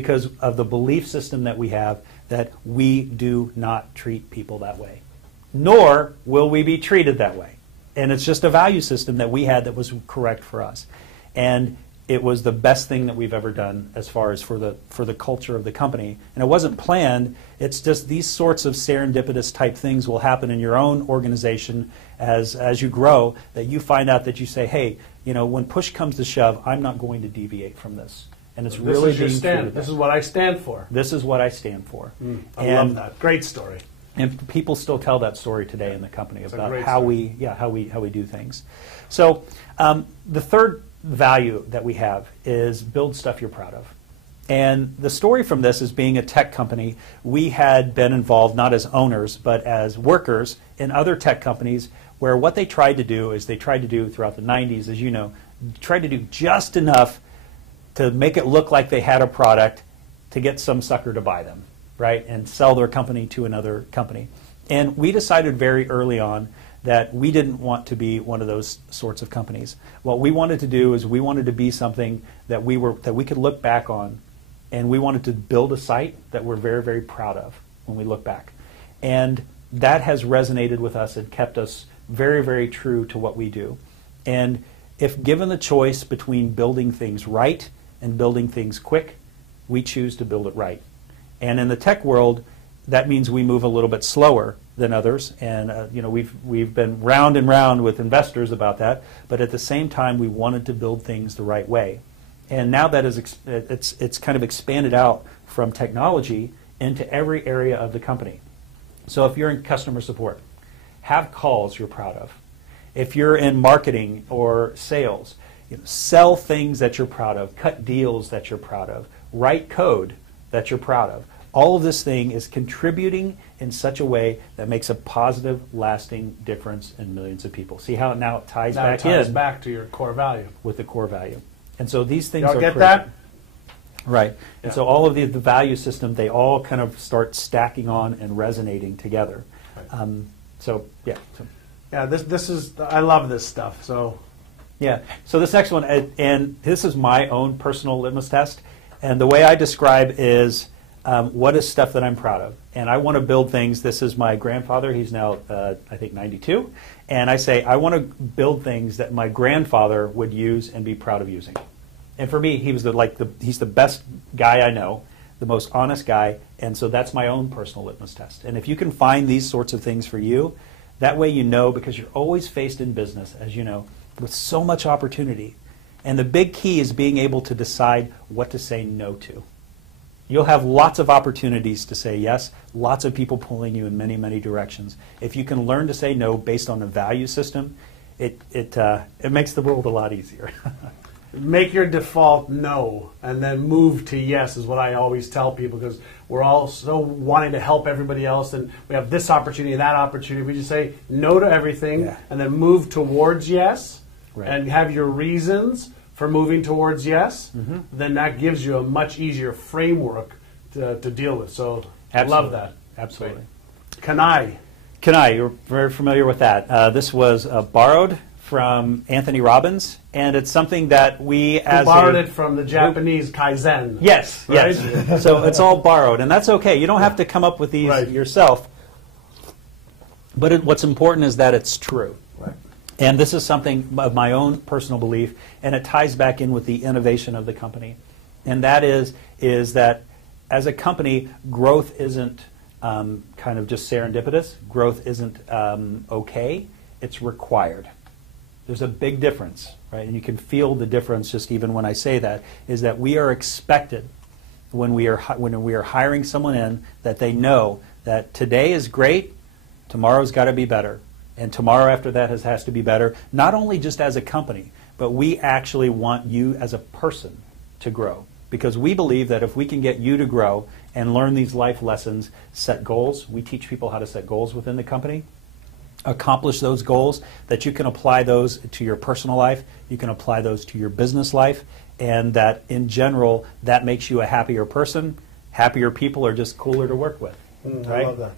because of the belief system that we have that we do not treat people that way, nor will we be treated that way. And it's just a value system that we had that was correct for us. And it was the best thing that we've ever done as far as for the culture of the company. And it wasn't planned. It's just these sorts of serendipitous type things will happen in your own organization as you grow, that you find out that you say, hey, you know, when push comes to shove, I'm not going to deviate from this. And it's really being true. This is what I stand for. This is what I stand for. I love that. Great story. And people still tell that story today in the company about how we do things. So the third value that we have is build stuff you're proud of. And the story from this is, being a tech company, we had been involved not as owners but as workers in other tech companies, where what they tried to do is they tried to do throughout the 90s, as you know, tried to do just enough to make it look like they had a product to get some sucker to buy them, right, and sell their company to another company. And we decided very early on that we didn't want to be one of those sorts of companies. What we wanted to do is we wanted to be something that we could look back on, and we wanted to build a site that we're very, very proud of when we look back. And that has resonated with us and kept us very, very true to what we do. And if given the choice between building things right and building things quick, we choose to build it right. And in the tech world, that means we move a little bit slower than others, and you know, we've been round and round with investors about that. But at the same time, we wanted to build things the right way. And now that it's kind of expanded out from technology into every area of the company. So if you're in customer support, have calls you're proud of. If you're in marketing or sales, sell things that you're proud of, cut deals that you're proud of, write code that you're proud of. All of this thing is contributing in such a way that makes a positive, lasting difference in millions of people. See how now it ties back in? It ties back to your core value. With the core value. And so these things Y'all are get critical. that? Right. And so all of the value system, they all kind of start stacking on and resonating together. Right. Yeah, this is, I love this stuff. So yeah. So this next one, and this is my own personal litmus test. And the way I describe is, what is stuff that I'm proud of? And I want to build things. This is my grandfather. He's now, I think, 92. And I say, I want to build things that my grandfather would use and be proud of using. And for me, he was he's the best guy I know, the most honest guy. And so that's my own personal litmus test. And if you can find these sorts of things for you, that way you know, because you're always faced in business, as you know, with so much opportunity. And the big key is being able to decide what to say no to. You'll have lots of opportunities to say yes, lots of people pulling you in many, many directions. If you can learn to say no based on a value system, it makes the world a lot easier. Make your default no, and then move to yes is what I always tell people, because we're all so wanting to help everybody else, and we have this opportunity, that opportunity. We just say no to everything, and then move towards yes, and have your reasons for moving towards yes, then that gives you a much easier framework to deal with. So I love that. Absolutely. Kanai, you're very familiar with that. This was borrowed from Anthony Robbins, and it's something that we borrowed it from the Japanese Kaizen. Yes, right? Yes. So it's all borrowed, and that's okay. You don't have to come up with these yourself. But what's important is that it's true. Right. And this is something of my own personal belief, and it ties back in with the innovation of the company. And that is that as a company, growth isn't kind of just serendipitous. Growth isn't okay. It's required. There's a big difference, right? And you can feel the difference just even when I say that, is that we are expected when we are hiring someone in, that they know that today is great, tomorrow's got to be better. And tomorrow after that has to be better, not only just as a company, but we actually want you as a person to grow. Because we believe that if we can get you to grow and learn these life lessons, set goals, we teach people how to set goals within the company, accomplish those goals, that you can apply those to your personal life, you can apply those to your business life, and that in general, that makes you a happier person. Happier people are just cooler to work with. Right? I love that.